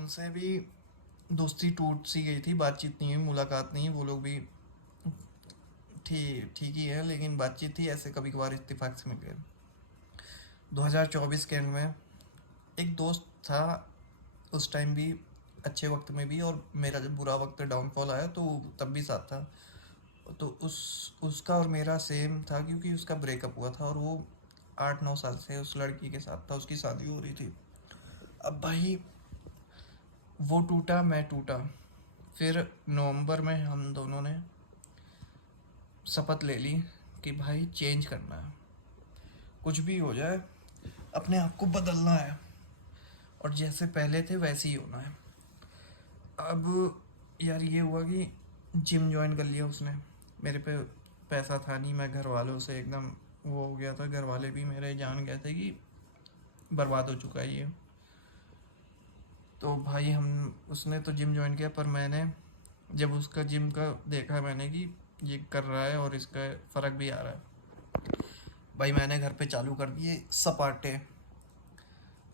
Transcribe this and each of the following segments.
उनसे भी दोस्ती टूट सी गई थी, बातचीत नहीं हुई, मुलाकात नहीं, वो लोग भी ठीक ठीक ही है, लेकिन बातचीत थी, ऐसे कभी कभार इत्तेफाक से मिल गए। 2024 के एंड में एक दोस्त था, उस टाइम भी अच्छे वक्त में भी, और मेरा जब बुरा वक्त डाउनफॉल आया तो तब भी साथ था। तो उसका और मेरा सेम था, क्योंकि उसका ब्रेकअप हुआ था और वो 8-9 साल से उस लड़की के साथ था, उसकी शादी हो रही थी। अब भाई वो टूटा, मैं टूटा। फिर नवंबर में हम दोनों ने शपथ ले ली कि भाई चेंज करना है, कुछ भी हो जाए अपने आप को बदलना है, और जैसे पहले थे वैसे ही होना है। अब यार ये हुआ कि जिम ज्वाइन कर लिया उसने। मेरे पे पैसा था नहीं, मैं घर वालों से एकदम वो हो गया था, घर वाले भी मेरे जान गए थे कि बर्बाद हो चुका है ये। तो भाई हम उसने तो जिम ज्वाइन किया, पर मैंने जब उसका जिम का देखा मैंने कि ये कर रहा है और इसका फ़र्क भी आ रहा है, भाई मैंने घर पे चालू कर दिए सपाटे।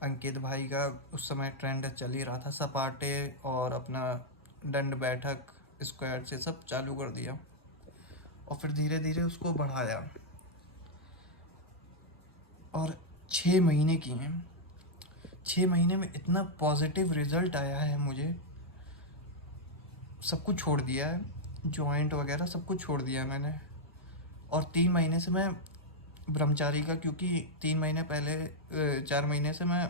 अंकित भाई का उस समय ट्रेंड चल ही रहा था, सपाटे और अपना दंड बैठक स्क्वायर से सब चालू कर दिया, और फिर धीरे धीरे उसको बढ़ाया। और 6 महीने किए हैं, 6 महीने में इतना पॉजिटिव रिजल्ट आया है मुझे। सब कुछ छोड़ दिया है, जॉइंट वगैरह सब कुछ छोड़ दिया है मैंने। और 3 महीने से मैं ब्रह्मचारी का, क्योंकि 3 महीने पहले 4 महीने से मैं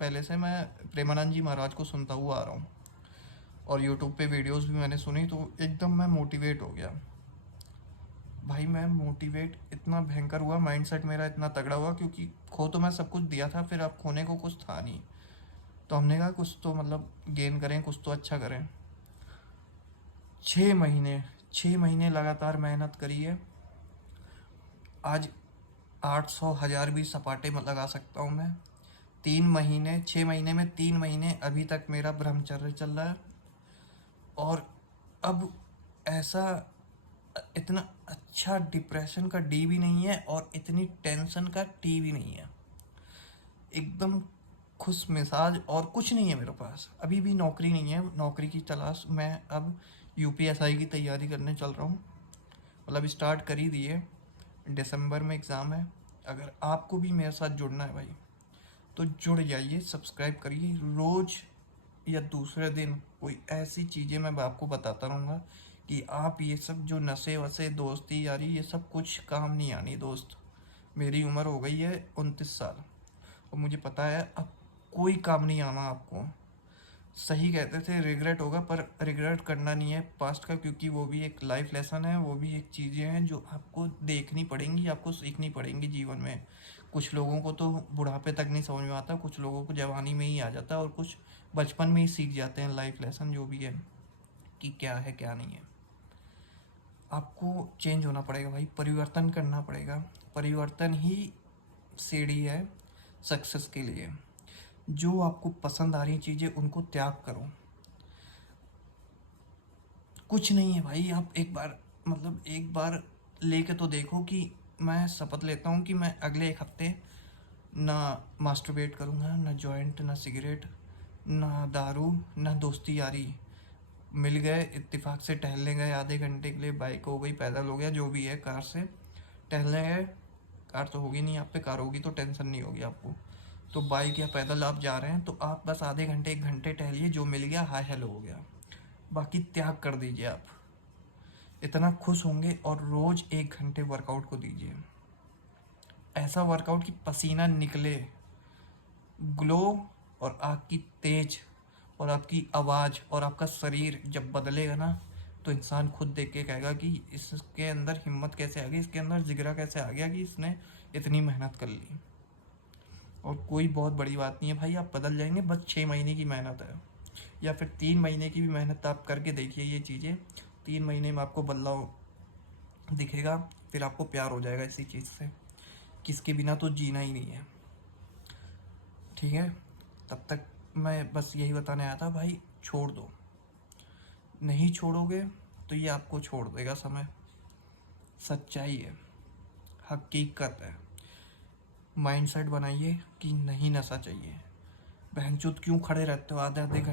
पहले से मैं प्रेमानंद जी महाराज को सुनता हुआ आ रहा हूँ, और यूट्यूब पे वीडियोस भी मैंने सुनी, तो एकदम मैं मोटिवेट हो गया। भाई मैं मोटिवेट इतना भयंकर हुआ, माइंडसेट मेरा इतना तगड़ा हुआ, क्योंकि खो तो मैं सब कुछ दिया था, फिर अब खोने को कुछ था नहीं। तो हमने कहा कुछ तो मतलब गेन करें, कुछ तो अच्छा करें। 6 महीने 6 महीने लगातार मेहनत करी है। आज 800 1000 भी सपाटे में लगा सकता हूँ मैं। 3 महीने 6 महीने में 3 महीने अभी तक मेरा ब्रह्मचर्य चल रहा है। और अब ऐसा इतना अच्छा डिप्रेशन का डी भी नहीं है, और इतनी टेंशन का टी भी नहीं है। एकदम खुश मिजाज, और कुछ नहीं है मेरे पास। अभी भी नौकरी नहीं है, नौकरी की तलाश। मैं अब यूपीएसआई की तैयारी करने चल रहा हूँ, मतलब स्टार्ट कर ही दिए। दिसंबर में एग्ज़ाम है। अगर आपको भी मेरे साथ जुड़ना है भाई, तो जुड़ जाइए, सब्सक्राइब करिए। रोज़ या दूसरे दिन कोई ऐसी चीज़ें मैं आपको बताता रहूँगा कि आप ये सब जो नशे वशे, दोस्ती यारी, ये सब कुछ काम नहीं आनी दोस्त। मेरी उम्र हो गई है 29 साल, और मुझे पता है अब कोई काम नहीं आना आपको। सही कहते थे रिग्रेट होगा, पर रिग्रेट करना नहीं है पास्ट का, क्योंकि वो भी एक लाइफ लेसन है, वो भी एक चीज़ें हैं जो आपको देखनी पड़ेंगी, आपको सीखनी पड़ेंगी जीवन में। कुछ लोगों को तो बुढ़ापे तक नहीं समझ में आता, कुछ लोगों को जवानी में ही आ जाता है, और कुछ बचपन में ही सीख जाते हैं लाइफ लेसन जो भी है कि क्या है क्या नहीं है। आपको चेंज होना पड़ेगा भाई, परिवर्तन करना पड़ेगा। परिवर्तन ही सीढ़ी है सक्सेस के लिए। जो आपको पसंद आ रही चीज़ें उनको त्याग करो। कुछ नहीं है भाई, आप एक बार मतलब एक बार लेके तो देखो कि मैं शपथ लेता हूँ कि मैं अगले 1 हफ्ते ना मास्टरबेट करूँगा, ना जॉइंट, ना सिगरेट, ना दारू, ना दोस्ती यारी। मिल गए इत्तेफाक से, टहलने गए आधे घंटे के लिए, बाइक हो गई, पैदल हो गया, जो भी है, कार से टहलने गए। कार तो होगी नहीं आप पे, कार होगी तो टेंशन नहीं होगी आपको। तो बाइक या पैदल आप जा रहे हैं तो आप बस आधे घंटे 1 घंटे टहलिए, जो मिल गया हाय हेलो हो गया, बाकी त्याग कर दीजिए। आप इतना खुश होंगे, और रोज़ 1 घंटे वर्कआउट को दीजिए। ऐसा वर्कआउट कि पसीना निकले, ग्लो, और आपकी तेज, और आपकी आवाज़, और आपका शरीर जब बदलेगा ना, तो इंसान खुद देख के कहेगा कि इसके अंदर हिम्मत कैसे आ गई, इसके अंदर जिगरा कैसे आ गया कि इसने इतनी मेहनत कर ली। और कोई बहुत बड़ी बात नहीं है भाई, आप बदल जाएंगे, बस 6 महीने की मेहनत है, या फिर 3 महीने की भी मेहनत आप करके देखिए ये चीज़ें। 3 महीने में आपको बदलाव दिखेगा, फिर आपको प्यार हो जाएगा इसी चीज़ से, किसके बिना तो जीना ही नहीं है। ठीक है, तब तक मैं बस यही बताने आया था भाई, छोड़ दो। नहीं छोड़ोगे तो ये आपको छोड़ देगा समय। सच्चाई है, हकीकत है। माइंडसेट बनाइए कि नहीं नशा चाहिए। बहनचोद क्यों खड़े रहते हो आधे आधे घंटे।